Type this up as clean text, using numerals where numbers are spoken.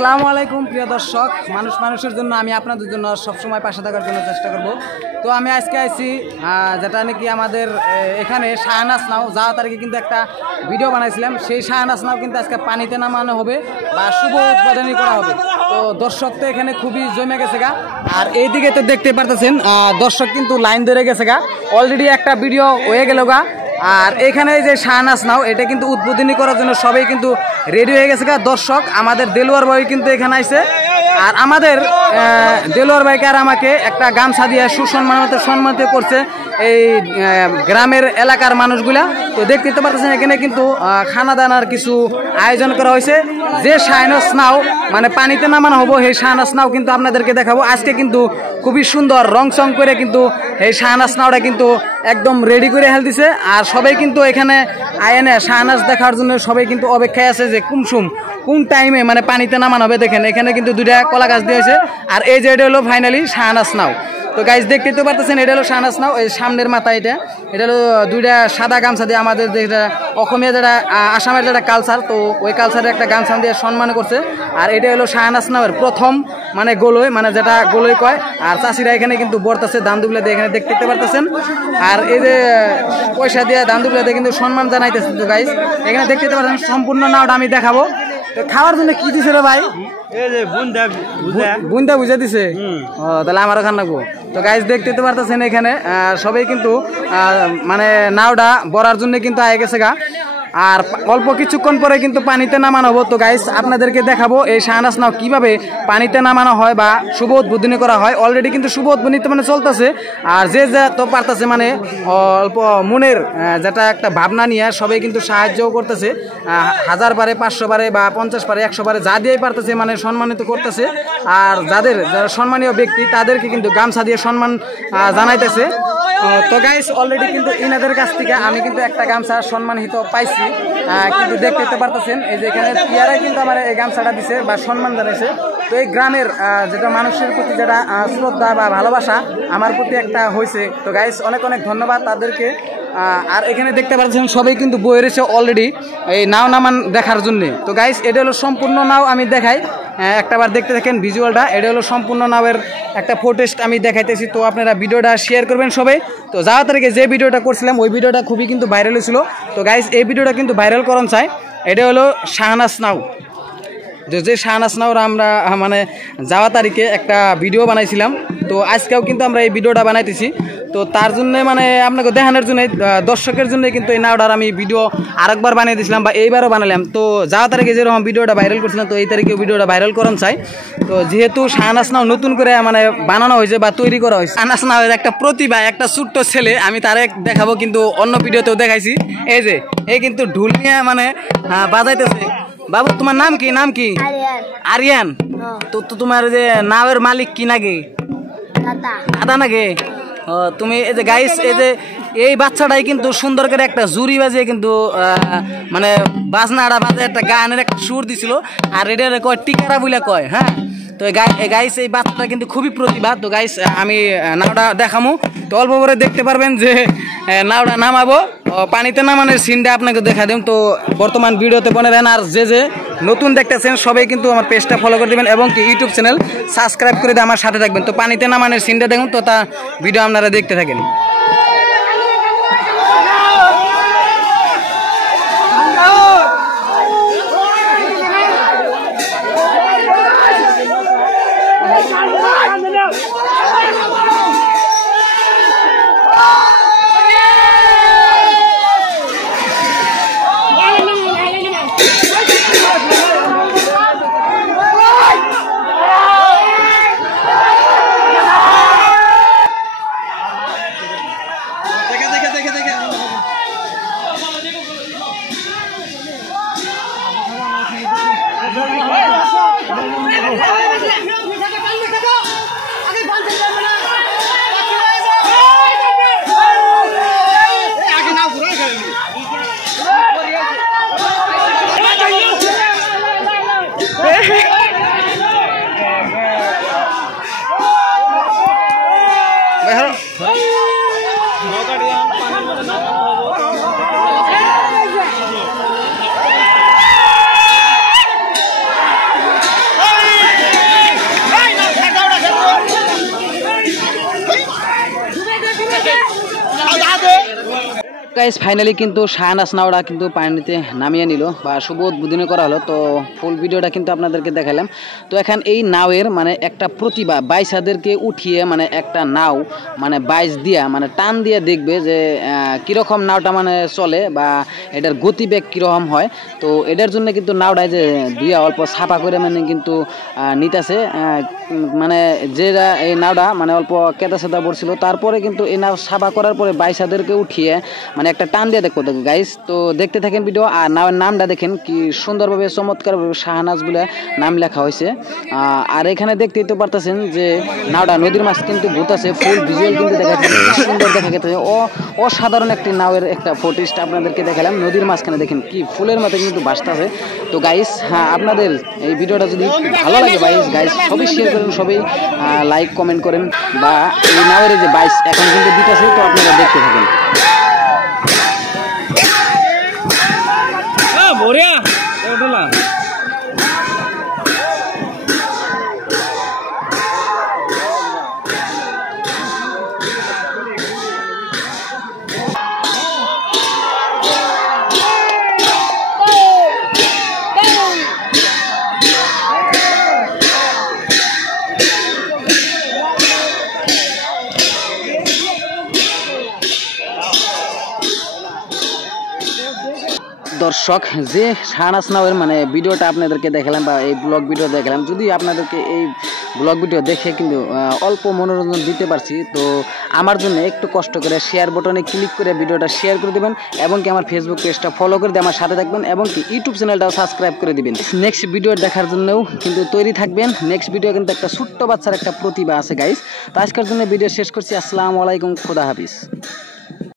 আসসালামু আলাইকুম প্রিয় দর্শক, মানুষের জন্য আমি আপনাদের জন্য সবসময় পাশে থাকার জন্য চেষ্টা করব। তো আমি আজকে আইছি যেটা নাকি আমাদের এখানে শাহনাজ নাও যাওয়া তারিখে কিন্তু একটা ভিডিও বানাইছিলাম। সেই শাহনাজ নাও কিন্তু আজকে পানিতে নামানো হবে বা শুভ উদ্বোধনী করা হবে। তো দর্শক তো এখানে খুবই জমে গেছে গা। আর এইদিকে তো দেখতে পারতেছেন দর্শক কিন্তু লাইন ধরে গেছে গা, অলরেডি একটা ভিডিও হয়ে গেল গা। আর এখানে যে শাহনাজ নাও এটা কিন্তু উদ্বোধনী করার জন্য সবাই কিন্তু রেডি হয়ে গেছে গা। দর্শক আমাদের দেলোয়ার ভাই কিন্তু এখানে আইছে, আর আমাদের দেলোয়ার ভাইকে আর আমাকে একটা গামছা দিয়ে সম্মানিত করছে এই গ্রামের এলাকার মানুষগুলা। তো দেখতে পাচ্ছেন এখানে কিন্তু খানা দানার কিছু আয়োজন করা হয়েছে। যে শাহনাজ নাও মানে পানিতে নামানো হবো সেই শাহনাজ নাও কিন্তু আপনাদেরকে দেখাবো। আজকে কিন্তু খুবই সুন্দর রং চং করে কিন্তু এই শাহনাজ নাওটা কিন্তু একদম রেডি করে হেল দিছে। আর সবাই কিন্তু এখানে আয়নে শাহনাজ দেখার জন্য সবাই কিন্তু অপেক্ষায় আছে যে কোন টাইমে মানে পানিতে নামানো হবে। দেখেন এখানে কিন্তু দুইটা কলা গাছ দিয়েছে, আর এই যে এটা হলো ফাইনালি শাহনাজ নাও। তো গাইজ দেখতে তো পারতেছেন এটা হলো শাহনাজ নাও। এই সামনের মাথা এটা হলো দুইটা সাদা গামছা দিয়ে আমাদের যেটা অসমীয়া যেটা আসামের যেটা কালচার, তো ওই কালচারের একটা গামছা দিয়ে সম্মান করছে। আর এটা হলো শাহনাজ নাওয়ের প্রথম মানে গোলই, মানে যেটা গোলই কয়। আর চাষিরা এখানে কিন্তু বর্তাছে দান দুবলা দিয়ে, এখানে দেখতে পারতেছেন। আর এই যে পয়সা দিয়ে দান দুবলা দিয়ে কিন্তু সম্মান জানাইতেছে। তো গাইজ এখানে দেখতে পারতেন সম্পূর্ণ নাওটা আমি দেখাবো। তো খাওয়ার জন্য কি দিছে রে ভাই? বুন্দা বুঝা দিছে। ও তাহলে আমারও খান লাগবো। তো গাইজ দেখতে তো পারতেছেন এখানে সবাই কিন্তু মানে নাওটা বড়ার জন্য কিন্তু আয়ে গেছে গা। আর অল্প কিছুক্ষণ পরে কিন্তু পানিতে নামানো হবো। তো গাইস আপনাদেরকে দেখাবো এই শাহনাজ নাও কিভাবে পানিতে নামানো হয় বা শুভ উদ্বোধনী করা হয়। অলরেডি কিন্তু শুভ উদ্বোধনী মানে চলতেছে। আর যে তো পারতেছে মানে অল্প মনের যেটা একটা ভাবনা নিয়ে সবাই কিন্তু সাহায্যও করতেছে। 1000 পারে, 500 পারে বা 50 পারে, 100 পারে, যা দিয়েই পারতেছে মানে সম্মানিত করতেছে। আর যারা সম্মানীয় ব্যক্তি তাদেরকে কিন্তু গামছা দিয়ে সম্মান জানাইতেছে। তো গাইস অলরেডি কিন্তু ইনাদের কাছ থেকে আমি কিন্তু একটা গামছা সম্মানিত পাইছি। কিন্তু দেখতে পারতেছেন এই যে এখানে ইয়ারাই কিন্তু আমার এই গামছাটা দিছে বা সম্মান জানাইছে। তো এই গ্রামের যেটা মানুষের প্রতি যেটা শ্রদ্ধা বা ভালোবাসা আমার প্রতি একটা হয়েছে। তো গাইস অনেক ধন্যবাদ তাদেরকে। আর এখানে দেখতে পাচ্ছেন সবাই কিন্তু বয়ে রয়েছে অলরেডি এই নাও নামান দেখার জন্য। তো গাইস এটা হলো সম্পূর্ণ নাও, আমি দেখাই একটাবার দেখতে থাকেন ভিজুয়ালটা। এটা হলো সম্পূর্ণ নাওয়ের একটা ফুটেজ আমি দেখাইতেছি। তো আপনারা ভিডিওটা শেয়ার করবেন সবাই। তো যাওয়া তারিখে যে ভিডিওটা করছিলাম ওই ভিডিওটা খুবই কিন্তু ভাইরাল হয়েছিল। তো গাইস এই ভিডিওটা কিন্তু ভাইরাল করণ চাই। এটা হলো শাহনাজ নাও, যে শাহনাজ নাওর আমরা মানে যাওয়া তারিখে একটা ভিডিও বানাইছিলাম। তো আজকেও কিন্তু আমরা এই ভিডিওটা বানাইতেছি। তো তার জন্য মানে আপনাকে দেখানোর জন্য দর্শকের জন্য কিন্তু এই নাওটার আমি ভিডিও আরেকবার বানিয়ে দিয়েছিলাম বা এইবারও বানালাম। তো যাওয়া তারিখে যেরকম ভিডিওটা ভাইরাল করছিলাম তো এই তারিখেও ভিডিওটা ভাইরাল করণ চাই। তো যেহেতু শাহনাজ নাও নতুন করে মানে বানানো হয়েছে বা তৈরি করা হয়েছে, শাহনাজ নাওয়ের একটা প্রতিভা, একটা ছোট্ট ছেলে, আমি তারে দেখাবো কিন্তু অন্য ভিডিওতেও দেখাইছি। এই যে এই কিন্তু ঢুল নিয়ে মানে বাজাইতেছে। বাবু তোমার নাম কি? আরিয়ান। তো তোমার যে নাওয়ের মালিক কি নাকি? দাদা নাকি? তুমি এই যে গাইস এই বাচ্চাটাই কিন্তু সুন্দর করে একটা জুরি বাজিয়ে কিন্তু মানে বাজনাটা বাজে একটা গানের একটা সুর দিছিল। আর এটা কয় টিকারা বলে কয়। হ্যাঁ, তো গাইস এই বাচ্চাটা কিন্তু খুবই প্রতিভা। তো গাইস আমি নাওটা দেখামু। তো অল্প পরে দেখতে পারবেন যে নাওটা নামাবো, পানিতে নামানোর সিনটা আপনাকে দেখা দিন। তো বর্তমান ভিডিওতে বনে দেন। আর যে নতুন দেখতেছেন সবাই কিন্তু আমার পেজটা ফলো করে দেবেন এবং কি ইউটিউব চ্যানেল সাবস্ক্রাইব করে দিয়ে আমার সাথে থাকবেন। তো পানিতে নামানোর সিনটা দেখুন। তো তা ভিডিও আপনারা দেখতে থাকেন। গাইস ফাইনালি কিন্তু শাহনাজ নাওড়া কিন্তু পানিতে নামিয়ে নিল বা শুভ উদ্বোধনী করা হলো। তো ফুল ভিডিওটা কিন্তু আপনাদেরকে দেখালাম। তো এখন এই নাওয়ের মানে একটা প্রতিভা বাইসাদেরকে উঠিয়ে মানে একটা নাও মানে বাইস দিয়া মানে টান দিয়ে দেখবে যে কীরকম নাওটা মানে চলে বা এটার গতিবেগ কীরকম হয়। তো এটার জন্য কিন্তু নাওটায় যে দুইয়া অল্প ছাপা করে মানে কিন্তু নিতেছে মানে যেটা এই নাওটা মানে অল্প কেদা সেদা পড়ছিল, তারপরে কিন্তু এই নাও ছাপা করার পরে বাইসাদেরকে উঠিয়ে মানে একটা টান দিয়ে দেখো গাইস। তো দেখতে থাকেন ভিডিও আর নাওয়ের নামটা দেখেন কি সুন্দরভাবে চমৎকারভাবে শাহনাজ বলে নাম লেখা হয়েছে। আর এখানে দেখতেই তো পারতেছেন যে নাওটা নদীর মাছ কিন্তু ঘুরতেছে, ফুল ভিজুয়াল কিন্তু দেখা যাচ্ছে, সুন্দর দেখা গেছে। অসাধারণ একটি নাওয়ের একটা ফোটেজটা আপনাদেরকে দেখালাম। নদীর মাঝখানে দেখেন কি ফুলের মতো কিন্তু ভাসতেছে। তো গাইস হ্যাঁ, আপনাদের এই ভিডিওটা যদি ভালো লাগে গাইস সবই শেয়ার করেন, সবই লাইক কমেন্ট করেন বা এই নাওয়ের যে বাইস এখন কিন্তু দিতেছে, তো আপনারা দেখতে থাকেন। Borea, udah দর্শক যে শাহনাজ নাওয়ের মানে ভিডিওটা আপনাদেরকে দেখালাম বা এই ব্লগ ভিডিও দেখালাম, যদি আপনাদেরকে এই ব্লগ ভিডিও দেখে কিন্তু অল্প মনোরঞ্জন দিতে পারছি, তো আমার জন্য একটু কষ্ট করে শেয়ার বাটনে ক্লিক করে ভিডিওটা শেয়ার করে দেবেন এবং কি আমার ফেসবুক পেজটা ফলো করে দিয়ে আমার সাথে থাকবেন এবং কি ইউটিউব চ্যানেলটাও সাবস্ক্রাইব করে দিবেন। নেক্সট ভিডিও দেখার জন্যও কিন্তু তৈরি থাকবেন। নেক্সট ভিডিও কিন্তু একটা ছোট্ট বাচ্চার একটা প্রতিভা আছে গাইস। তো আজকের জন্য ভিডিও শেষ করছি। আসসালামু আলাইকুম, খোদা হাফিজ।